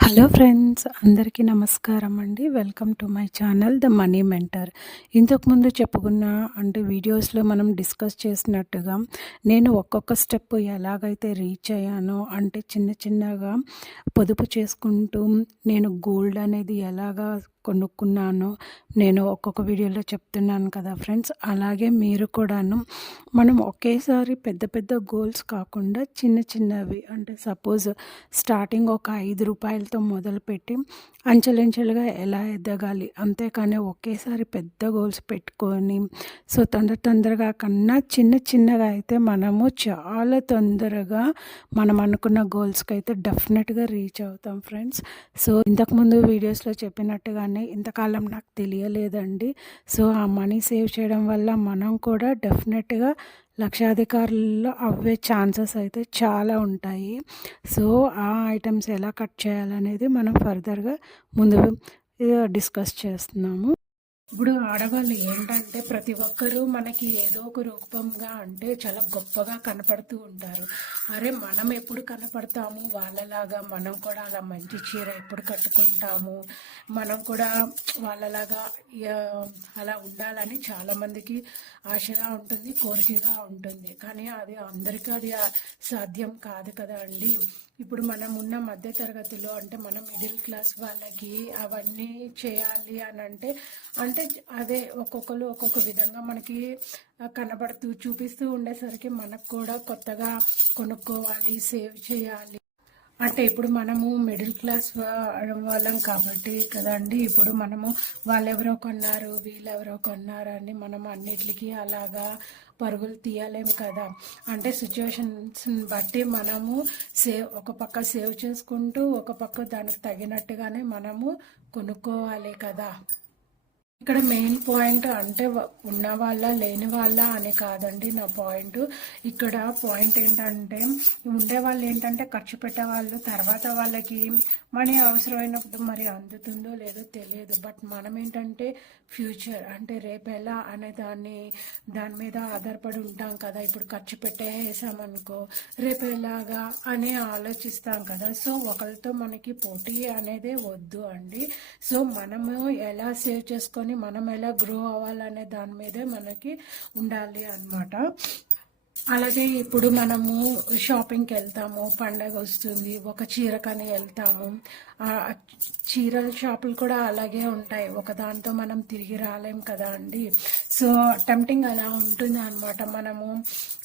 Hello friends అందరికీ నమస్కారం అండి. Welcome to my channel the money mentor. ఇంతకుముందు చెప్పుకున్న అంటే వీడియోస్లో మనం డిస్కస్ చేసినట్టుగా నేను ఒక్కొక్క స్టెప్ ఎలాగైతే రీచ్ అయ్యానో అంటే చిన్న చిన్నగా పొదుపు చేసుకుంటూ నేను గోల్డ్ అనేది ఎలాగా కొనుక్కున్నాను. నేను ఒక్కొక్క వీడియోలో చెప్తున్నాను కదా ఫ్రెండ్స్. అలాగే మీరు కూడాను మనం ఒకేసారి పెద్ద పెద్ద గోల్స్ కాకుండా చిన్న చిన్నవి అంటే సపోజ్ స్టార్టింగ్ ఒక ఐదు రూపాయలతో మొదలుపెట్టి అంచెలంచెలుగా ఎలా ఎదగాలి అంతేకాని ఒకేసారి పెద్ద గోల్స్ పెట్టుకొని సో తొందర తొందరగా కన్నా చిన్న చిన్నగా అయితే మనము చాలా తొందరగా మనం అనుకున్న గోల్స్కి అయితే డెఫినెట్గా రీచ్ అవుతాం ఫ్రెండ్స్. సో ఇంతకుముందు వీడియోస్లో చెప్పినట్టుగా అని ఇంతకాలం నాకు తెలియలేదండి. సో ఆ మనీ సేవ్ చేయడం వల్ల మనం కూడా డెఫినెట్గా లక్షాధికారుల్లో అవ్వే ఛాన్సెస్ అయితే చాలా ఉంటాయి. సో ఆ ఐటమ్స్ ఎలా కట్ చేయాలనేది మనం ఫర్దర్గా ముందు డిస్కస్ చేస్తున్నాము. ఇప్పుడు ఆడవాళ్ళు ఏంటంటే ప్రతి ఒక్కరూ మనకి ఏదో ఒక రూపంగా అంటే చాలా గొప్పగా కనపడుతూ ఉంటారు. అరే మనం ఎప్పుడు కనపడతాము? వాళ్ళలాగా మనం కూడా అలా మంచి చీర ఎప్పుడు కట్టుకుంటాము? మనం కూడా వాళ్ళలాగా అలా ఉండాలని చాలామందికి ఆశగా ఉంటుంది కోరికగా ఉంటుంది. కానీ అది అందరికీ అది సాధ్యం కాదు కదా అండి. ఇప్పుడు మనం ఉన్న మధ్య తరగతిలో అంటే మనం మిడిల్ క్లాస్ వాళ్ళకి అవన్నీ చేయాలి అని అంటే అంటే అదే ఒక్కొక్కరు ఒక్కొక్క విధంగా మనకి కనబడుతూ చూపిస్తూ ఉండేసరికి మనకు కూడా కొత్తగా కొనుక్కోవాలి సేవ్ చేయాలి. అంటే ఇప్పుడు మనము మిడిల్ క్లాస్ వాళ్ళం కాబట్టి కదండి ఇప్పుడు మనము వాళ్ళెవరో కొన్నారు వీళ్ళెవరో కొన్నారు అని మనం అన్నిటికీ అలాగా పరుగులు తీయలేము కదా. అంటే సిచ్యువేషన్స్ని బట్టి మనము సేవ్ ఒక పక్క సేవ్ చేసుకుంటూ ఒక పక్క దానికి తగినట్టుగానే మనము కొనుక్కోవాలి కదా. ఇక్కడ మెయిన్ పాయింట్ అంటే ఉన్న వాళ్ళ లేని వాళ్ళ అని కాదండి నా పాయింట్ ఇక్కడ పాయింట్ ఏంటంటే ఉండే వాళ్ళు ఏంటంటే ఖర్చు పెట్టే వాళ్ళు తర్వాత వాళ్ళకి మనీ అవసరమైనప్పుడు మరి అందుతుందో లేదో తెలియదు. బట్ మనం ఏంటంటే ఫ్యూచర్ అంటే రేపు ఎలా అనే దాన్ని దాని మీద ఆధారపడి ఉంటాం కదా. ఇప్పుడు ఖర్చు పెట్టేసామనుకో రేపు ఎలాగా అని ఆలోచిస్తాం కదా. సో ఒకరితో మనకి పోటీ అనేదే వద్దు అండి. సో మనము ఎలా సేవ్ చేసుకొని మనం ఎలా గ్రో అవ్వాలనే దాని మీదే మనకి ఉండాలి అన్నమాట. అలాగే ఇప్పుడు మనము షాపింగ్కి వెళ్తాము పండగ వస్తుంది ఒక చీరకని వెళ్తాము. చీరల షాపులు కూడా అలాగే ఉంటాయి. ఒక దాంతో మనం తిరిగి రాలేం కదా అండి. సో టెంప్టింగ్ అలా ఉంటుంది అనమాట మనము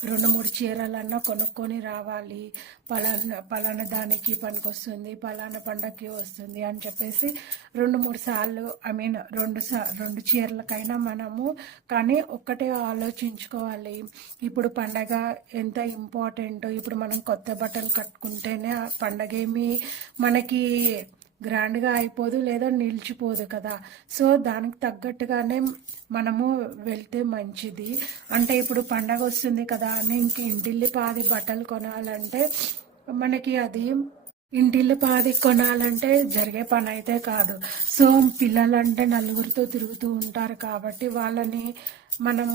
రెండు మూడు చీరలన్నా కొనుక్కొని రావాలి. పలానా పలానా దానికి పనికొస్తుంది పలానా పండగకి వస్తుంది అని చెప్పేసి రెండు మూడు సార్లు ఐ మీన్ రెండు సా రెండు చీరలకైనా మనము కానీ ఒక్కటే ఆలోచించుకోవాలి. ఇప్పుడు పండగ ఎంత ఇంపార్టెంట్ ఇప్పుడు మనం కొత్త బట్టలు కట్టుకుంటేనే ఆ పండగ ఏమి మనకి గ్రాండ్గా అయిపోదు లేదా నిలిచిపోదు కదా. సో దానికి తగ్గట్టుగానే మనము వెళ్తే మంచిది. అంటే ఇప్పుడు పండగ వస్తుంది కదా అని ఇంక ఇంటిల్లి పాది బట్టలు కొనాలంటే మనకి అది ఇంటిల్లి పాది కొనాలంటే జరిగే పని అయితే కాదు. సో పిల్లలంటే నలుగురితో తిరుగుతూ ఉంటారు కాబట్టి వాళ్ళని మనం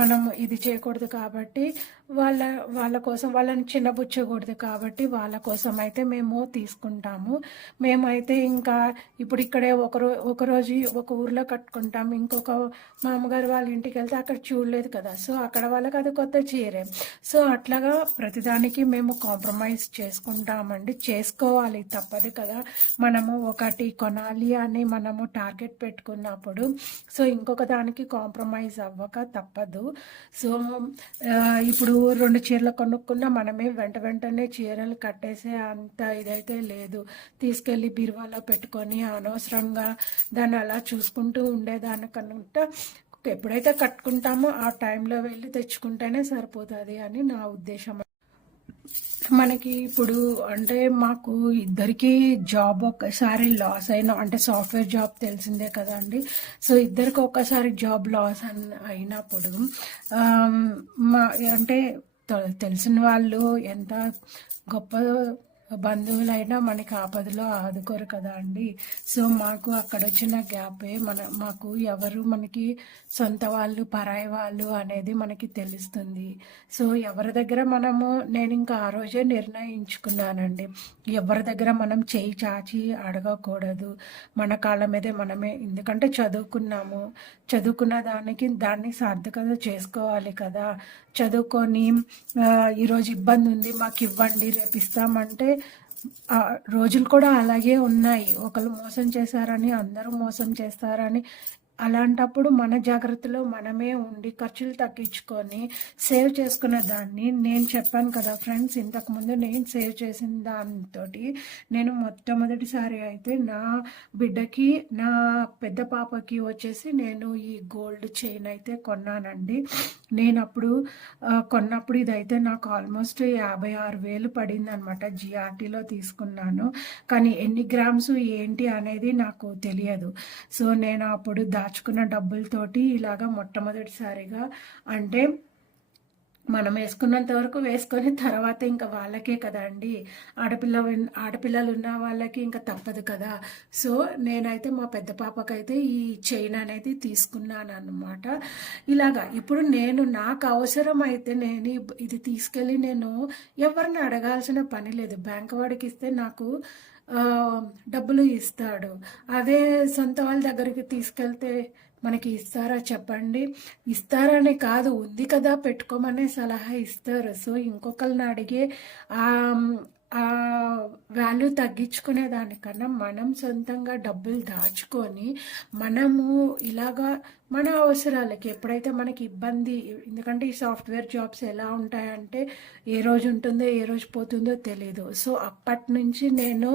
మనం ఇది చేయకూడదు కాబట్టి వాళ్ళ వాళ్ళ కోసం వాళ్ళని చిన్నబుచ్చకూడదు కాబట్టి వాళ్ళ కోసం అయితే మేము తీసుకుంటాము. మేమైతే ఇంకా ఇప్పుడు ఇక్కడే ఒకరో ఒకరోజు ఒక ఊర్లో కట్టుకుంటాం. ఇంకొక మామగారు వాళ్ళ ఇంటికి వెళ్తే అక్కడ చూడలేదు కదా. సో అక్కడ వాళ్ళకి అది కొత్త చీరే. సో అట్లాగా ప్రతిదానికి మేము కాంప్రమైజ్ చేసుకుంటామండి. చేసుకోవాలి తప్పదు కదా. మనము ఒకటి కొనాలి అని మనము టార్గెట్ పెట్టుకున్నప్పుడు. సో ఇంకొక దానికి కాంప్రమైజ్ అవ్వక తప్పదు. సో ఇప్పుడు రెండు చీరలు కొనుక్కున్నా మనమే వెంట వెంటనే చీరలు కట్టేసే అంత ఇదైతే లేదు. తీసుకెళ్ళి బీరువాలో పెట్టుకొని అనవసరంగా దాన్ని అలా చూసుకుంటూ ఉండేదానికనుకుంటా ఎప్పుడైతే కట్టుకుంటామో ఆ టైంలో వెళ్ళి తెచ్చుకుంటేనే సరిపోతుంది అని నా ఉద్దేశం. మనకి ఇప్పుడు అంటే మాకు ఇద్దరికి జాబ్ ఒక్కసారి లాస్ అయిన అంటే సాఫ్ట్వేర్ జాబ్ తెలిసిందే కదా అండి. సో ఇద్దరికి ఒక్కసారి జాబ్ లాస్ అయినప్పుడు మా అంటే తెలిసిన వాళ్ళు ఎంత గొప్ప బంధువులైనా మనకి ఆపదలో ఆదుకోరు కదా అండి. సో మాకు అక్కడ వచ్చిన గ్యాపే మన మాకు ఎవరు మనకి సొంత వాళ్ళు పరాయి వాళ్ళు అనేది మనకి తెలుస్తుంది. సో ఎవరి దగ్గర మనము నేను ఇంకా ఆ రోజే నిర్ణయించుకున్నానండి. ఎవరి దగ్గర మనం చేయి చాచి అడగకూడదు. మన కాళ్ళ మీదే మనమే ఎందుకంటే చదువుకున్నాము. చదువుకున్న దానికి దాన్ని సార్థకత చేసుకోవాలి కదా. చదువుకొని ఈరోజు ఇబ్బంది ఉంది మాకు ఇవ్వండి రేపు ఇస్తామంటే రోజులు కూడా అలాగే ఉన్నాయి. ఒకరు మోసం చేశారని అందరూ మోసం చేస్తారని అలాంటప్పుడు మన జాగ్రత్తలో మనమే ఉండి ఖర్చులు తగ్గించుకొని సేవ్ చేసుకునే దాన్ని నేను చెప్పాను కదా ఫ్రెండ్స్ ఇంతకుముందు నేను సేవ్ చేసిన దాంతో నేను మొట్టమొదటిసారి అయితే నా బిడ్డకి నా పెద్ద పాపకి వచ్చేసి నేను ఈ గోల్డ్ చైన్ అయితే కొన్నానండి. నేను అప్పుడు కొన్నప్పుడు ఇదైతే నాకు ఆల్మోస్ట్ యాభై ఆరు వేలు పడింది అనమాట జిఆర్టీలో తీసుకున్నాను. కానీ ఎన్ని గ్రామ్స్ ఏంటి అనేది నాకు తెలియదు. సో నేను అప్పుడు దా దాచుకున్న డబ్బులతోటి ఇలాగా మొట్టమొదటిసారిగా అంటే మనం వేసుకున్నంత వరకు వేసుకొని తర్వాత ఇంకా వాళ్ళకే కదా అండి. ఆడపిల్ల ఆడపిల్లలు ఉన్న వాళ్ళకి ఇంకా తప్పదు కదా. సో నేనైతే మా పెద్ద పాపకైతే ఈ చైన్ అనేది తీసుకున్నాను అనమాట ఇలాగా ఇప్పుడు నేను నాకు అవసరం అయితే నేను ఇది తీసుకెళ్ళి నేను ఎవరిని అడగాల్సిన పని లేదు. బ్యాంక్ వాడికి ఇస్తే నాకు డబ్బులు ఇస్తాడు. అదే సొంత వాళ్ళ దగ్గరికి తీసుకెళ్తే మనకి ఇస్తారా చెప్పండి. ఇస్తారని కాదు ఉంది కదా పెట్టుకోమనే సలహా ఇస్తారు. సో ఇంకొకరిని అడిగే ఆ వాల్యూ తగ్గించుకునే దానికన్నా మనం సొంతంగా డబ్బులు దాచుకొని మనము ఇలాగా మన అవసరాలకి ఎప్పుడైతే మనకి ఇబ్బంది ఎందుకంటే ఈ సాఫ్ట్వేర్ జాబ్స్ ఎలా ఉంటాయంటే ఏ రోజు ఉంటుందో ఏ రోజు పోతుందో తెలియదు సో అప్పటి నుంచి నేను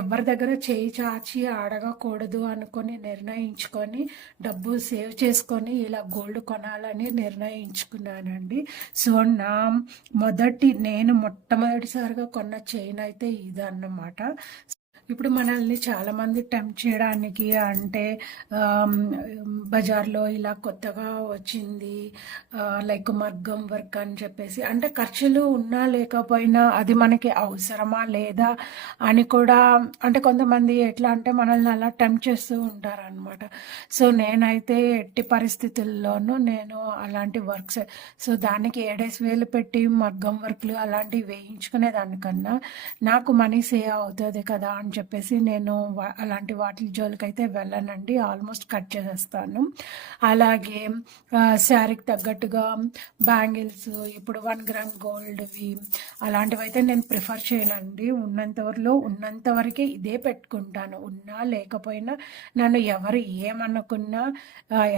ఎవరి దగ్గర చేయి చాచి అడగకూడదు అనుకొని నిర్ణయించుకొని డబ్బు సేవ్ చేసుకొని ఇలా గోల్డ్ కొనాలని నిర్ణయించుకున్నానండి. సో నా మొదటి నేను మొట్టమొదటిసారిగా కొన్న చైన్ అయితే ఇదన్నమాట. ఇప్పుడు మనల్ని చాలామంది టెంప్ట్ చేయడానికి అంటే బజార్లో ఇలా కొత్తగా వచ్చింది లైక్ మగ్గం వర్క్ అని చెప్పేసి. అంటే ఖర్చులు ఉన్నా లేకపోయినా అది మనకి అవసరమా లేదా అని కూడా అంటే కొంతమంది ఎట్లా అంటే మనల్ని అలా టెంప్ట్ చేస్తూ ఉంటారనమాట సో నేనైతే ఎట్టి పరిస్థితుల్లోనూ నేను అలాంటి వర్క్స్ సో దానికి ఏడేసి వేలు పెట్టి మగ్గం వర్క్లు అలాంటివి వేయించుకునే దానికన్నా నాకు మనీ సేవ్ అవుతుంది కదా అని అని చెప్పేసి నేను వా- అలాంటి వాటి జోలికైతే వెళ్ళనండి. ఆల్మోస్ట్ కట్ చేసేస్తాను. అలాగే శారీకి తగ్గట్టుగా బ్యాంగిల్స్ ఇప్పుడు వన్ గ్రామ్ గోల్డ్వి అలాంటివి అయితే నేను ప్రిఫర్ చేయనండి. ఉన్నంతవరలో ఉన్నంత వరకే ఇదే పెట్టుకుంటాను. ఉన్నా లేకపోయినా నన్ను ఎవరు ఏమనుకున్నా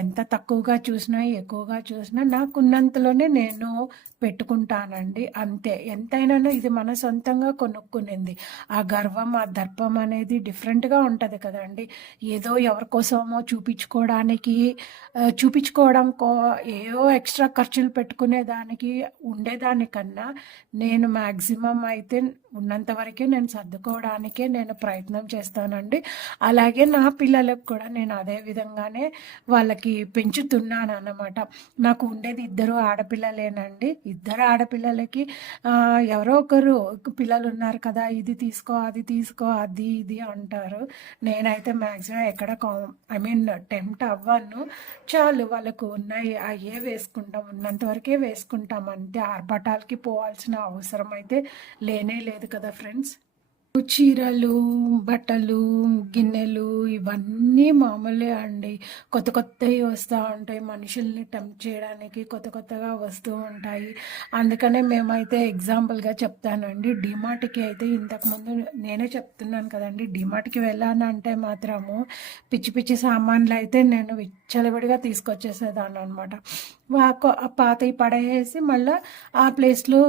ఎంత తక్కువగా చూసినా ఎక్కువగా చూసినా నాకున్నంతలోనే నేను పెట్టుకుంటానండి. అంతే. ఎంతైనా ఇది మన సొంతంగా కొనుక్కునింది. ఆ గర్వం ఆ దర్పం అనేది డిఫరెంట్గా ఉంటుంది కదండి. ఏదో ఎవరి కోసమో చూపించుకోవడానికి చూపించుకోవడం కో ఏవో ఎక్స్ట్రా ఖర్చులు పెట్టుకునే దానికి ఉండేదానికన్నా నేను మ్యాక్సిమం అయితే ఉన్నంత వరకే నేను సర్దుకోవడానికే నేను ప్రయత్నం చేస్తానండి. అలాగే నా పిల్లలకు కూడా నేను అదే విధంగానే వాళ్ళకి పెంచుతున్నాను అన్నమాట నాకు ఉండేది ఇద్దరు ఆడపిల్లలేనండి. ఇద్దరు ఆడపిల్లలకి ఎవరో ఒకరు పిల్లలు ఉన్నారు కదా ఇది తీసుకో అది తీసుకో అది ఇది అంటారు. నేనైతే మ్యాక్సిమం ఎక్కడ ఐ మీన్ టెంప్ట్ అవ్వను. చాలు వాళ్ళకు ఉన్నాయి అయ్యే వేసుకుంటాం ఉన్నంత వరకే వేసుకుంటాం. అంతే ఆర్భటాలకి పోవాల్సిన అవసరం అయితే లేనే లేదు కదా ఫ్రెండ్స్. చీరలు బట్టలు గిన్నెలు ఇవన్నీ మామూలే అండి. కొత్త కొత్తవి వస్తూ ఉంటాయి. మనుషుల్ని టెంప్ట్ చేయడానికి కొత్త కొత్తగా వస్తూ ఉంటాయి. అందుకనే మేమైతే ఎగ్జాంపుల్గా చెప్తానండి. డిమార్ట్కి అయితే ఇంతకుముందు నేనే చెప్తున్నాను కదండి. డిమార్ట్కి వెళ్ళానంటే మాత్రము పిచ్చి పిచ్చి సామాన్లు అయితే నేను విచ్చలవిడిగా తీసుకొచ్చేసేదాన్ని అనమాట పాతవి పడేసి మళ్ళీ ఆ ప్లేస్లో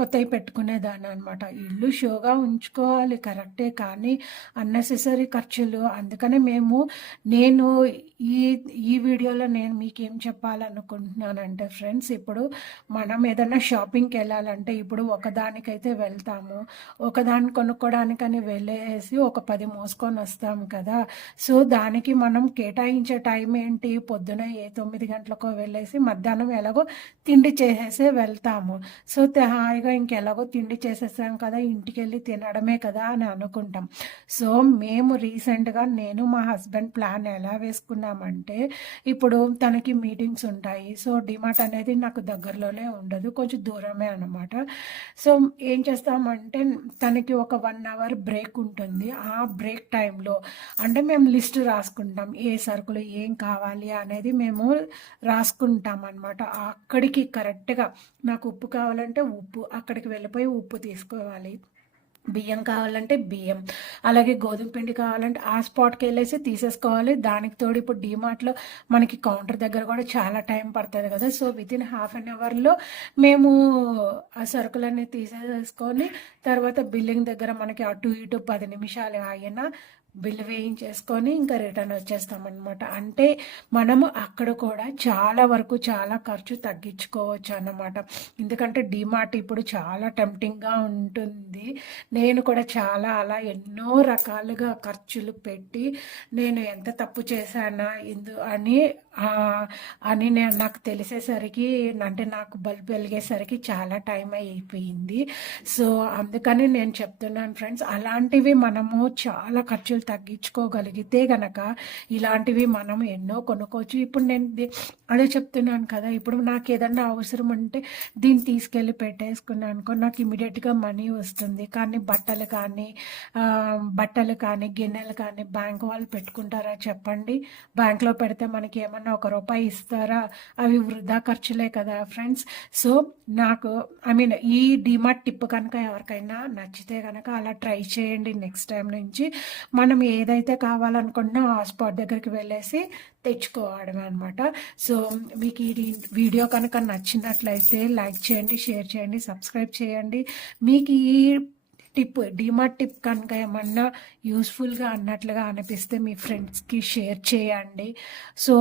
కొత్తవి పెట్టుకునేదాన్ని అనమాట ఇల్లు షోగా ఉంచుకోవాలి కరెక్టే కానీ అన్నెసెసరీ ఖర్చులు. అందుకనే మేము నేను ఈ ఈ వీడియోలో నేను మీకు ఏం చెప్పాలనుకుంటున్నానంటే ఫ్రెండ్స్ ఇప్పుడు మనం ఏదైనా షాపింగ్కి వెళ్ళాలంటే ఇప్పుడు ఒకదానికైతే వెళ్తాము. ఒకదాన్ని కొనుక్కోవడానికని వెళ్ళేసి ఒక పది మోసుకొని వస్తాం కదా. సో దానికి మనం కేటాయించే టైం ఏంటి? పొద్దున ఏ తొమ్మిది గంటలకో వెళ్ళేసి మధ్యాహ్నం ఎలాగో తిండి చేసేసి వెళ్తాము. సో హాయిగా సింపుల్గా ఇంకెలాగో తిండి చేసేసాం కదా ఇంటికి వెళ్ళి తినడమే కదా అని అనుకుంటాం. సో మేము రీసెంట్గా నేను మా హస్బెండ్ ప్లాన్ ఎలా వేసుకున్నామంటే ఇప్పుడు తనకి మీటింగ్స్ ఉంటాయి. సో డిమార్ట్ అనేది నాకు దగ్గరలోనే ఉండదు కొంచెం దూరమే అనమాట సో ఏం చేస్తామంటే తనకి ఒక వన్ అవర్ బ్రేక్ ఉంటుంది. ఆ బ్రేక్ టైంలో అంటే మేము లిస్ట్ రాసుకుంటాం ఏ సరుకులు ఏం కావాలి అనేది మేము రాసుకుంటాం అనమాట అక్కడికి కరెక్ట్గా నాకు ఉప్పు కావాలంటే ఉప్పు అక్కడికి వెళ్ళిపోయి ఉప్పు తీసుకోవాలి. బియ్యం కావాలంటే బియ్యం. అలాగే గోధుమ పిండి కావాలంటే ఆ స్పాట్కి వెళ్ళేసి తీసేసుకోవాలి. దానికి తోడు ఇప్పుడు డీమార్ట్లో మనకి కౌంటర్ దగ్గర కూడా చాలా టైం పడుతుంది కదా. So with in half an అవర్లో మేము ఆ సరుకులన్నీ తీసేసుకొని తర్వాత బిల్లింగ్ దగ్గర మనకి అటు ఇటు పది నిమిషాలు అయినా బిల్లు వేయించేసుకొని ఇంకా రిటర్న్ వచ్చేస్తామన్నమాట. అంటే మనము అక్కడ కూడా చాలా వరకు చాలా ఖర్చు తగ్గించుకోవచ్చు అన్నమాట. ఎందుకంటే డిమార్ట్ ఇప్పుడు చాలా టెంప్టింగ్గా ఉంటుంది. నేను కూడా చాలా అలా ఎన్నో రకాలుగా ఖర్చులు పెట్టి నేను ఎంత తప్పు చేశానా ఎందు అని అని నేను నాకు తెలిసేసరికి అంటే నాకు బల్బ్ వెలిగేసరికి చాలా టైం అయిపోయింది. సో అందుకని నేను చెప్తున్నాను ఫ్రెండ్స్ అలాంటివి మనము చాలా ఖర్చులు తగ్గించుకోగలిగితే గనక ఇలాంటివి మనం ఎన్నో కొనుక్కోవచ్చు. ఇప్పుడు నేను అదే చెప్తున్నాను కదా ఇప్పుడు నాకు ఏదన్నా అవసరం ఉంటే దీన్ని తీసుకెళ్ళి పెట్టేసుకున్నాను అనుకో నాకు ఇమీడియట్గా మనీ వస్తుంది. కానీ బట్టలు కానీ బట్టలు కానీ గిన్నెలు కానీ బ్యాంక్ వాళ్ళు పెట్టుకుంటారా చెప్పండి? బ్యాంక్లో పెడితే మనకి ఏమన్నా ఒక రూపాయి ఇస్తారా? అవి వృధా ఖర్చులే కదా ఫ్రెండ్స్. సో నాకు ఐ మీన్ ఈ డిమార్ట్ టిప్ కనుక ఎవరికైనా నచ్చితే కనుక అలా ట్రై చేయండి నెక్స్ట్ టైం నుంచి. మనం మనం ఏదైతే కావాలనుకుంటున్నా ఆ స్పాట్ దగ్గరికి వెళ్ళేసి తెచ్చుకోవడమే అనమాట సో మీకు ఈ వీడియో కనుక నచ్చినట్లయితే లైక్ చేయండి షేర్ చేయండి సబ్స్క్రైబ్ చేయండి. మీకు ఈ టిప్ డిమార్ట్ టిప్ కనుక ఏమన్నా యూస్ఫుల్గా అన్నట్లుగా అనిపిస్తే మీ ఫ్రెండ్స్కి షేర్ చేయండి. సో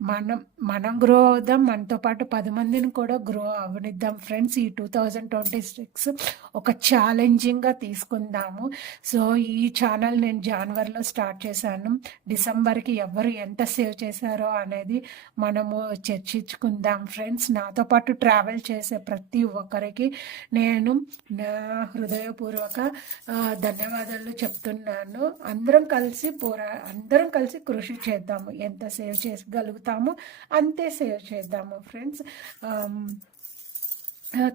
మనం మనం గ్రో అవుదాం మనతో పాటు పది మందిని కూడా గ్రో అవనిద్దాం. ఫ్రెండ్స్ ఈ టూ థౌజండ్ ట్వంటీ సిక్స్ ఒక ఛాలెంజింగ్గా తీసుకుందాము. సో ఈ ఛానల్ నేను జనవరిలో స్టార్ట్ చేశాను. డిసెంబర్కి ఎవరు ఎంత సేవ్ చేశారో అనేది మనము చర్చించుకుందాం ఫ్రెండ్స్ నాతో పాటు ట్రావెల్ చేసే ప్రతి ఒక్కరికి నేను నా హృదయపూర్వక ధన్యవాదాలు చెప్తున్నాను. అందరం కలిసి పోరా అందరం కలిసి కృషి చేద్దాము. ఎంత సేవ్ చేయగలుగుతాము అంతే సేవ్ చేద్దాము friends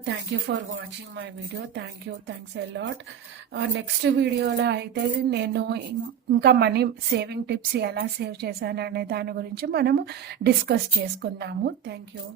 thank you for watching my video thank you thanks a lot next వీడియోలో అయితే నేను ఇంకా మనీ సేవింగ్ టిప్స్ ఎలా సేవ్ చేశాను అనే దాని గురించి మనము డిస్కస్ చేసుకుందాము. Thank you